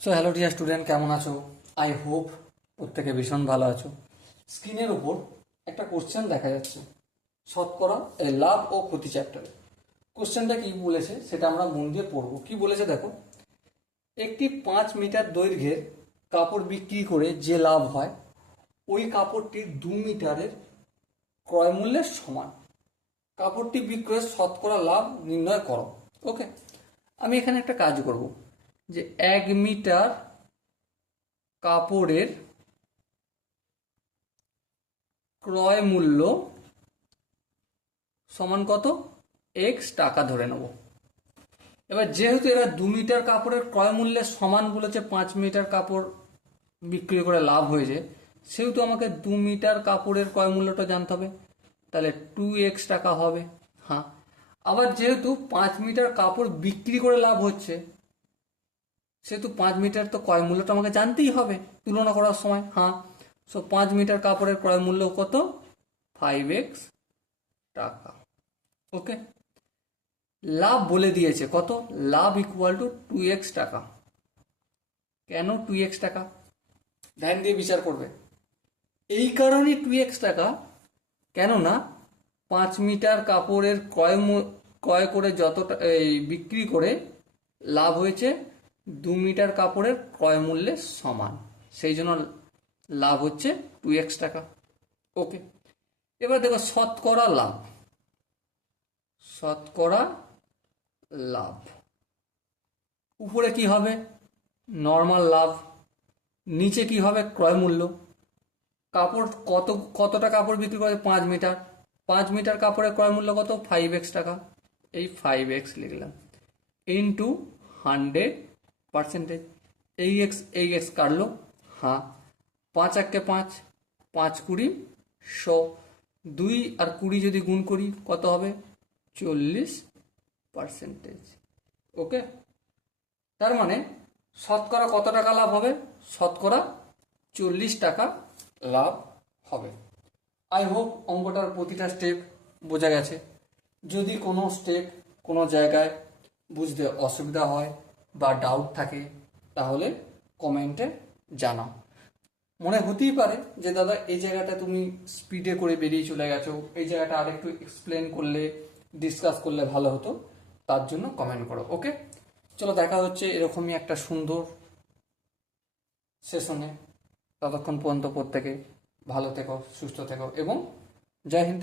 So hello dear student, কেমন আছো? I hope প্রত্যেকে ভীষণ ভালো আছো। স্ক্রিনের উপর একটা কোশ্চেন দেখা যাচ্ছে, শতকরা এই লাভ ও ক্ষতি চ্যাপ্টারে। কোশ্চেনটা কি বলেছে সেটা আমরা মন দিয়ে পড়বো। কি বলেছে দেখো, একটি 5 মিটার দৈর্ঘ্যের কাপড় বিক্রি করে যে লাভ হয় ওই কাপড়টি 2 মিটারের ক্রয় মূল্যের সমান। কাপড়টি বিক্রয়ের শতকরা লাভ নির্ণয় করো। ওকে, আমি এখানে একটা কাজ করব, যে 1 মিটার কাপড়ের ক্রয় মূল্য সমান কত, এক্স টাকা ধরে নেব। এবার যেহেতু এরা 2 মিটার কাপড়ের ক্রয় মূল্যের সমান বলেছে, 5 মিটার কাপড় বিক্রি করে লাভ হয়েছে, সেহেতু আমাকে 2 মিটার কাপড়ের ক্রয় মূল্যটা জানতে হবে। তাহলে 2x টাকা হবে। হ্যাঁ, আবার যেহেতু 5 মিটার কাপড় বিক্রি করে লাভ হচ্ছে, সেহেতু 5 মিটার তো ক্রয় মূল্যটা আমাকে জানতেই হবে তুলনা করার সময়। হ্যাঁ, সো 5 মিটার কাপড়ের ক্রয় মূল্য কত, 5x টাকা। ওকে, লাভ বলে দিয়েছে কত, লাভ ইকুয়াল টু 2x টাকা। কেন 2x টাকা, ধ্যান দিয়ে বিচার করবে। এই কারণেই 2x টাকা, কেননা 5 মিটার কাপড়ের ক্রয় করে যতটা বিক্রি করে লাভ হয়েছে 2 মিটার কাপড়ের ক্রয় মূল্যের সমান, সেই জন্য লাভ হচ্ছে 2x টাকা। ওকে, এবার দেখো শতকরা লাভ। শতকরা লাভ উপরে কি হবে, নর্মাল লাভ, নিচে কি হবে, ক্রয় মূল্য। কাপড় কতটা কাপড় বিক্রি করে, 5 মিটার, 5 মিটার কাপড়ের ক্রয় মূল্য কত, 5x টাকা। এই 5x লিখলাম ইন্টু 100%। এই এক্স কাটলো। হ্যাঁ, 5 × 5 = 5, 20, 100। 2 আর 20 যদি গুণ করি কত হবে, 40%। ওকে, তার মানে শতকরা কত টাকা লাভ হবে, শতকরা 40 টাকা লাভ হবে। আই হোপ অঙ্কটার প্রতিটা স্টেপ বোঝা গেছে। যদি কোনো স্টেপ কোনো জায়গায় বুঝতে অসুবিধা হয় বা ডাউট থাকে তাহলে কমেন্টে জানাও। মনে হতেই পারে যে দাদা এই জায়গাটা তুমি স্পিডে করে বেরিয়ে চলে গেছো, এই জায়গাটা আরেকটু এক্সপ্লেন করলে, ডিসকাস করলে ভালো হতো, তার জন্য কমেন্ট করো। ওকে, চলো দেখা হচ্ছে এরকমই একটা সুন্দর সেশনে। ততক্ষণ পর্যন্ত প্রত্যেকে ভালো থেকো, সুস্থ থেকো এবং জয় হিন্দ।